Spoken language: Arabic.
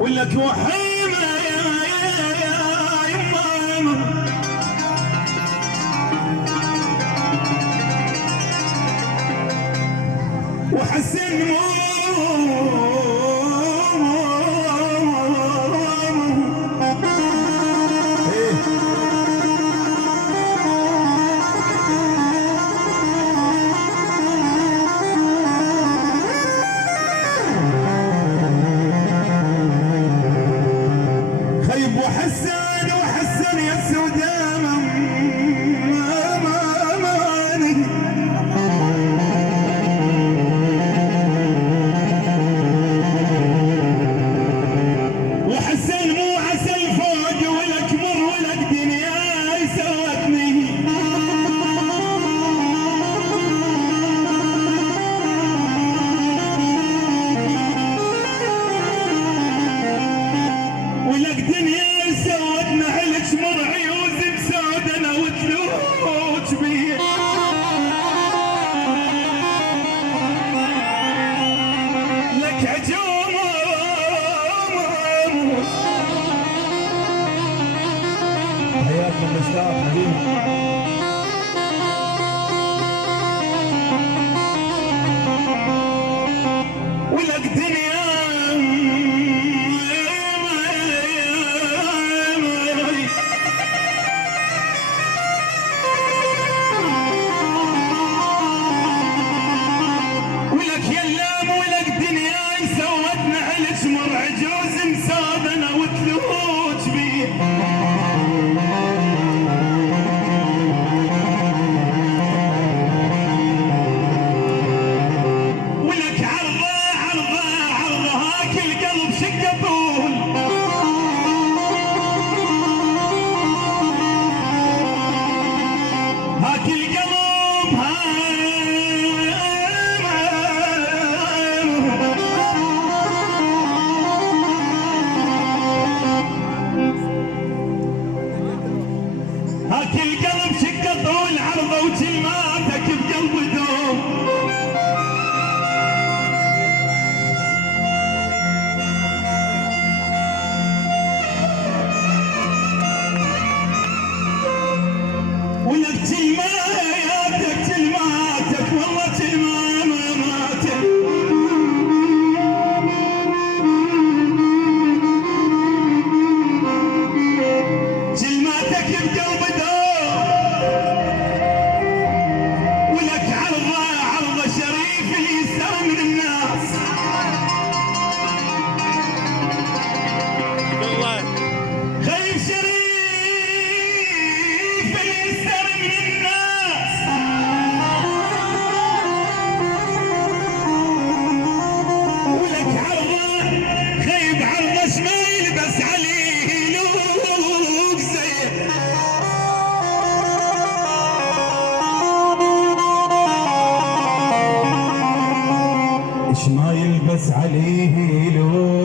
ولك وحيمة يا يما وحسن وحسن يا سودان وحسن مو عسل فوق ولك مر ولك دنيا سوتني ولك دنيا سودنا عليك مر عيوز بسودنا وتلوج بيه لك عجوم حياتنا مشتاق حبيبي ولك دنيا مر عجوز مسادنا وتلوج بيه ولك عرضة هاك القلب شق طول هاك القلب هاك القلب شق طول عرضه وكلماتك بقلب دوم ولك كلماتك والله كلماتك كلماتك بقلب دوم ولك عرضة شريف اللي يستر من الناس خيب شريف اللي يستر من الناس ولك خيب عرضة شمال بس عليه لوق زين ايش ما يلبس عليه لوق